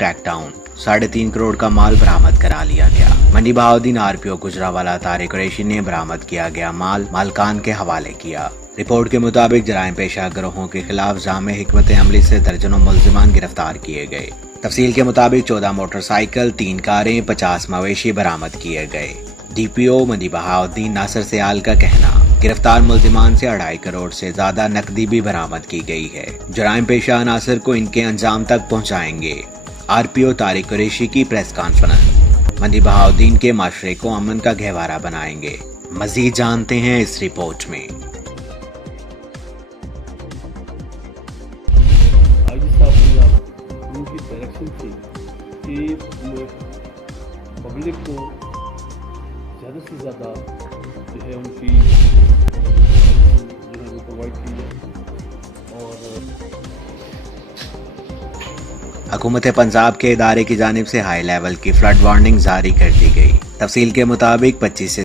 Crack down, 3.5 crore का माल बरामद करा लिया गया। मंडी बहाउद्दीन RPO गुजरावाला तारिक कुरैशी ने बरामद किया गया माल मालकान के हवाले किया। रिपोर्ट के मुताबिक जराइम पेशा गिरोहों के खिलाफ जामे हिकमत अमली से दर्जनों मुल्जिमान गिरफ्तार किए गए। तफसील के मुताबिक 14 मोटरसाइकिल, 3 कारें, 50 मवेशी बरामद किए गए। DPO मंडी बहाउद्दीन नासिर सयाल का कहना, गिरफ्तार मुल्जिमान से 2.5 करोड़ से ज्यादा नकदी भी बरामद की गई है। जराइम पेशा अनासर को इनके अंजाम तक पहुंचाएंगे। RPO तारिक कुरैशी की प्रेस कॉन्फ्रेंस, मंडी बहाउद्दीन के माशरे को अमन का गहवारा बनाएंगे। मजीद जानते हैं इस रिपोर्ट में। उनकी डायरेक्शन थी कि पब्लिक को ज़्यादा से ज़्यादा जो है उनकी जो है वो प्रोवाइड की जाए। और हुकूमत पंजाब के इदारे की जानिब से हाई लेवल की फ्लड वार्निंग जारी कर दी गई। तफसील के मुताबिक 25 से